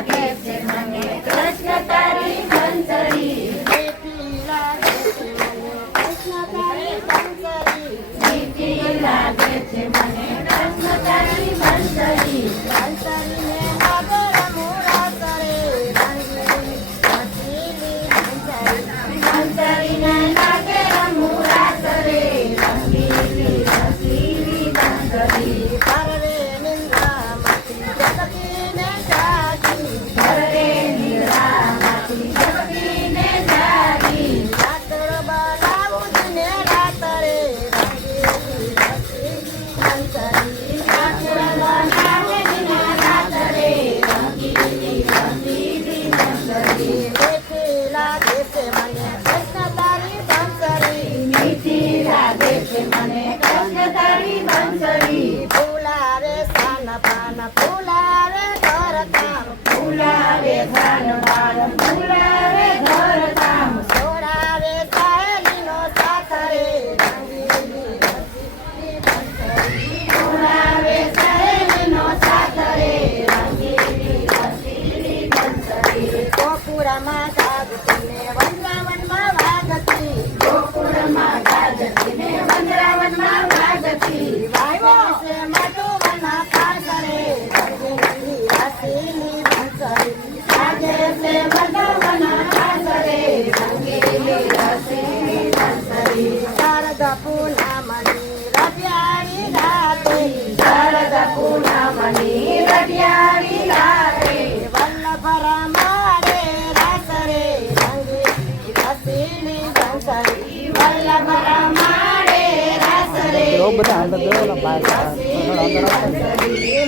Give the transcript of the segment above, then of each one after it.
લાગે છે મને કૃષ્ણ તારી બંસરી મીઠી લાગે છે મને કૃષ્ણ તારી બંસરી મીઠી લાગે છે મને કૃષ્ણ તારી બંસરી બંસરીને લાગે રમુરા કરે રંગીલી રસીલી બંસરી બંસરીને લાગે રમુરા કરે રંગીલી રસીલી બંસરી પરવે નિંદ્રામાંથી જગતીને જાગી પરવે નિંદ્રામાંથી જગતીને જાગી રાત્ર બનાવું દિને રાત્રે રંગીલી રસીલી બંસરી રાત્ર બનાવે દિને રાત્રે રંગીલી રસીલી બંસરી મીઠી લાગે છે મને કૃષ્ણ તારી બંસરી મીઠી લાગે છે મને કૃષ્ણ તારી બંસરી ફૂલાવે સાન પાન ફૂલાવે ઘર કામ ફૂલાવે સાન પાન ફૂલાવે ઘર કામ સોડાવે સહેલીનો સાથ રે રંગીલી રસીલી બંસરી સોડાવે સહેલીનો સાથ રે રંગીલી રસીલી બંસરી ગોકુળમાં જાગતીને વૃંદાવનમાં વાગતી ગોકુળમાં જાગતીને વૃંદાવનમાં વાગતી વાવ્યો છે મધુવના પાસરે રંગીલી રસીલી બંસરી વાગે છે મધુવના પાસરે રંગીલી રસીલી બંસરી શારદ પૂનમની રઢિયાળી રાતે શારદ પૂનમની રઢિયાળી રાતે વલ્લભ રમાડે રાસરે રંગીલી રસીલી બંસરી વલ્લભ રમાડે રાસરે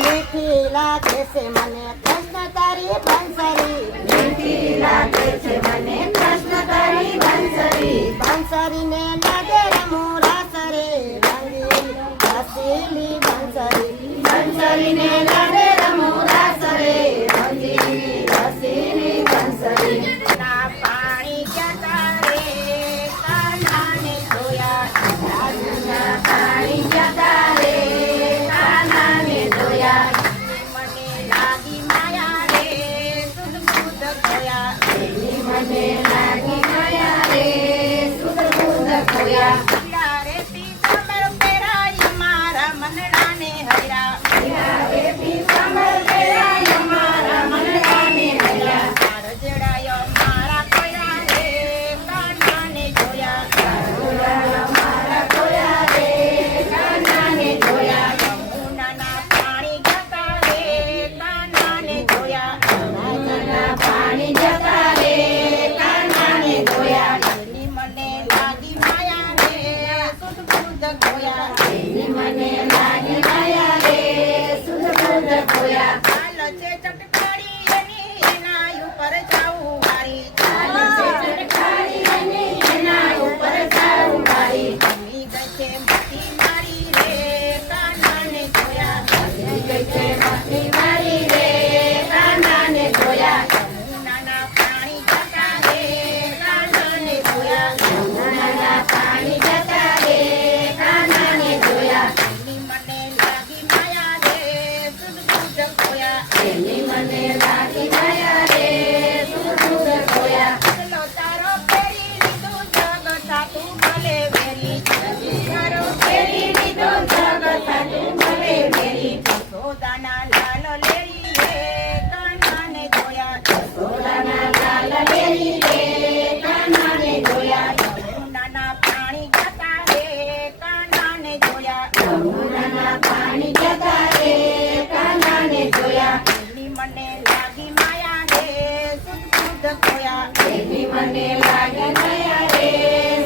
મીઠી લાગે છે મને કૃષ્ણ તારી બંસરી મીઠી લાગે છે મને કૃષ્ણ તારી બંસરી બંસરીને લાગે રમુરા સરે રંગીલી રસીલી બંસરી બંસરીને લાગે રમુરા સરે રંગીલી રસીલી બંસરી ના પાણી જતા રે કાનાને જોયા રાજના પાણી જતા રે કાનાને જોયા મને લાગી માયા રે સુધ સુધ ખોયા મને લાગી માયા રે સુધ સુધ ખોયા પીળા રે પીતાંબર પહેરાય મારા મનડાને હર્યા પીળા રે પીતાંબર પહેરાય મારા મનડાને હર્યા હાર જડાયો મારા કોયા રે કાનાને જોયા મારા કોયા રે કાનાને જોયા યમુનાના પાણી જતા રે કાનાને જોયા યમુનાના પાણી જતા રે કાનાને જોયા એની મને લાગી માયા રે સુધ સુધ ખોયા એની મને લાગી માયા રે સુધ સુધ ખોયા ચાલ છે ચટકારી એની એના ઉપર જાઉં વારી ચાલ છે ચટકારી એની એના ઉપર જાઉં વારી જમી ગઈ છે મતી મારી રે કાનાને જોયા જમી ગઈ છે મતી મારી રે કાનાને જોયા યમુનાના પાણી જતા રે કાનાને જોયા યમુનાના પાણી જતા રે કાનાને જોયા એની મને લાગી માયા રે સુધ સુધ ખોયા એની મને લાગી માયા રે સુધ સુધ ખોયા ચલો તારો ફેરી લીધું જગ થાતું ભલે વેરી તારો ફેરી લીધું જગ થાતું ભલે વેરી યશોદાના લાલ લેરી રે કાનાને જોયા યશોદાના લાલ લેરી રે કાનાને જોયા યમુનાના પાણી જતા રે કાનાને જોયા યમુનાના પાણી જતા રે કાનાને જોયા એની મને લાગી માયા રે સુધ સુધ ખોયા એની મને લાગી માયા રે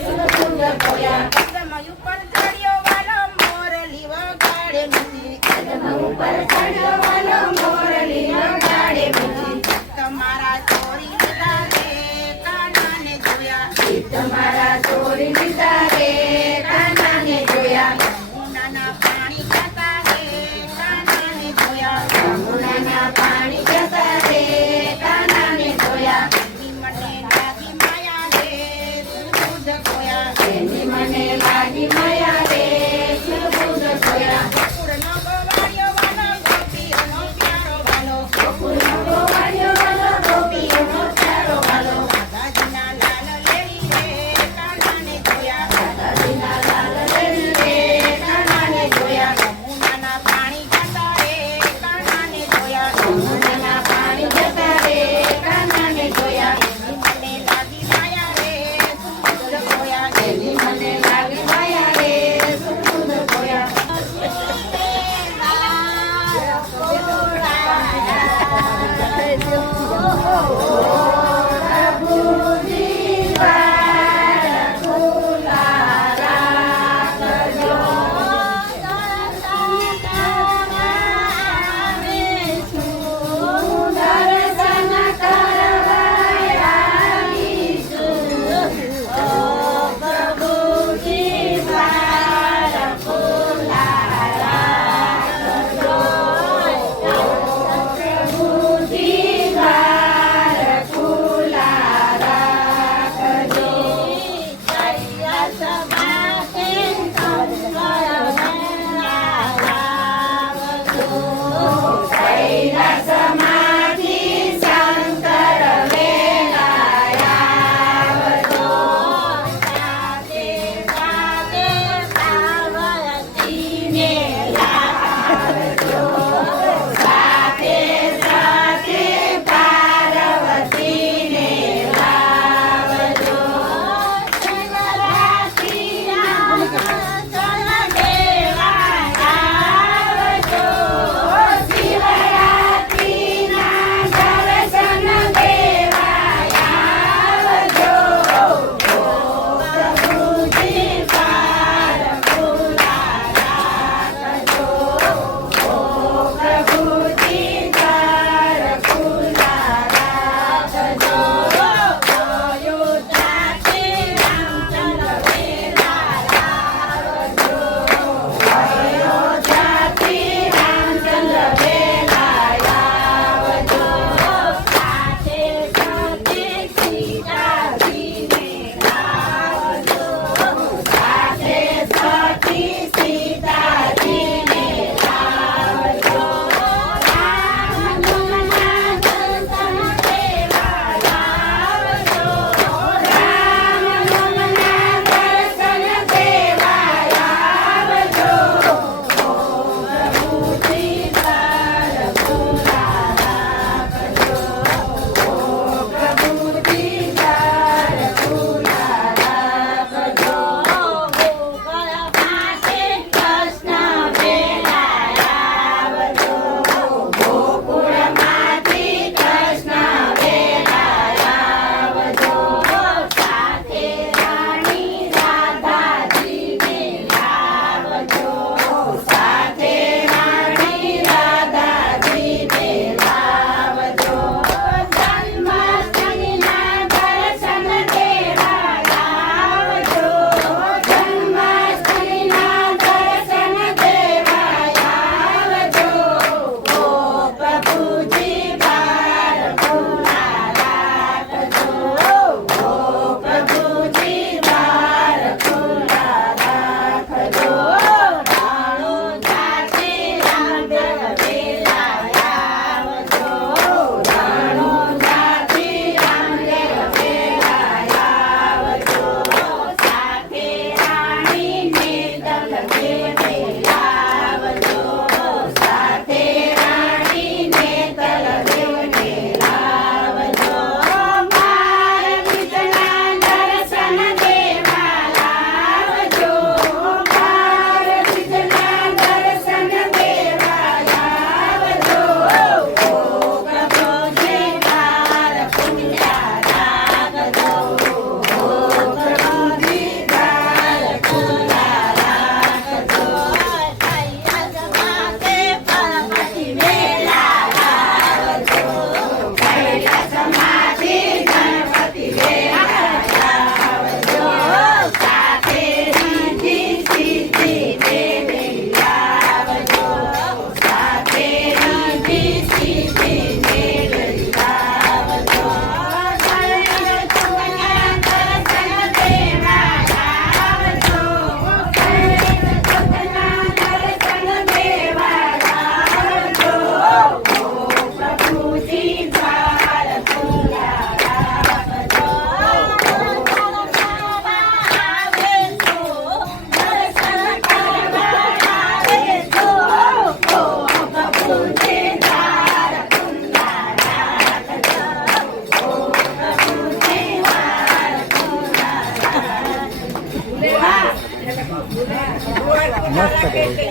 સુધ સુધ ખોયા કદમ ઉપર ચડ્યો વાલો મોરલી વગાડે મીઠી કદમ ઉપર ચડ્યો વાલો મોરલી વગાડે મીઠી તમારા ચોરી લીધા રે કાનાને જોયા તમારા ચોરી લીધા રે કાનાને જોયા યમુનાના પાણી જતા રે કાનાને જોયા યમુનાના પાણી જતા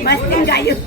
મસ્ત ગાયું.